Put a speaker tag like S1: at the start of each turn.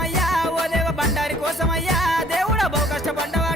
S1: కోసమయ్యా ఓ దేవ బండారి కోసమయ్యా దేవుడ బహు కష్టపడ్డవా